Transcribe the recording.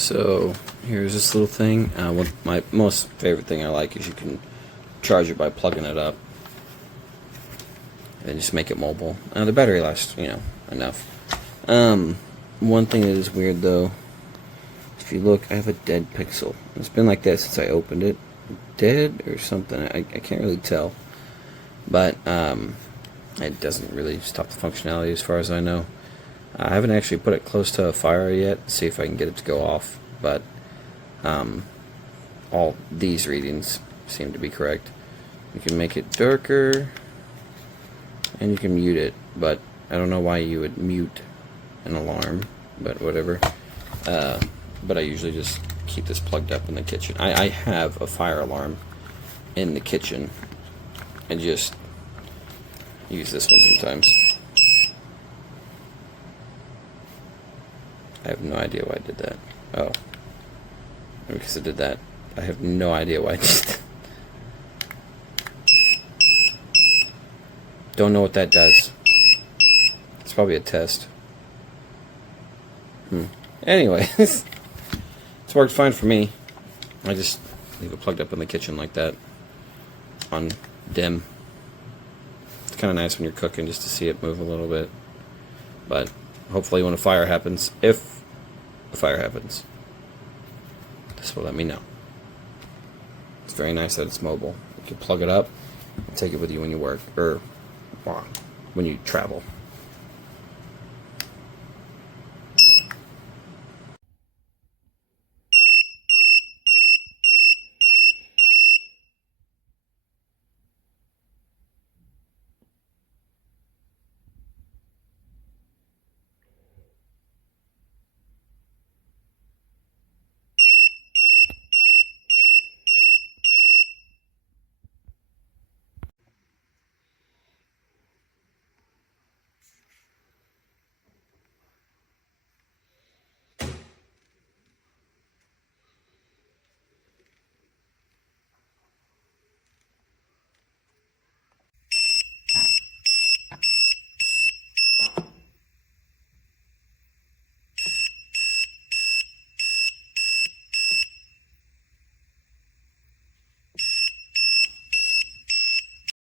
So here's this little thing. What my most favorite thing I like is you can charge it by plugging it up and just make it mobile. The battery lasts, enough. One thing that is weird though, if you look, I have a dead pixel. It's been like that since I opened it. Dead or something, I can't really tell. But it doesn't really stop the functionality as far as I know. I haven't actually put it close to a fire yet to see if I can get it to go off, but all these readings seem to be correct. You can make it darker, and you can mute it, but I don't know why you would mute an alarm, but whatever. But I usually just keep this plugged up in the kitchen. I have a fire alarm in the kitchen, and just use this one sometimes. I have no idea why I did that. Oh. Because I did that. I have no idea why I did that. Don't know what that does. It's probably a test. Anyway, it's worked fine for me. I just leave it plugged up in the kitchen like that. On dim. It's kind of nice when you're cooking just to see it move a little bit. But hopefully when a fire happens, if a fire happens, this will let me know. It's very nice that it's mobile. You can plug it up and take it with you when you work, or when you travel.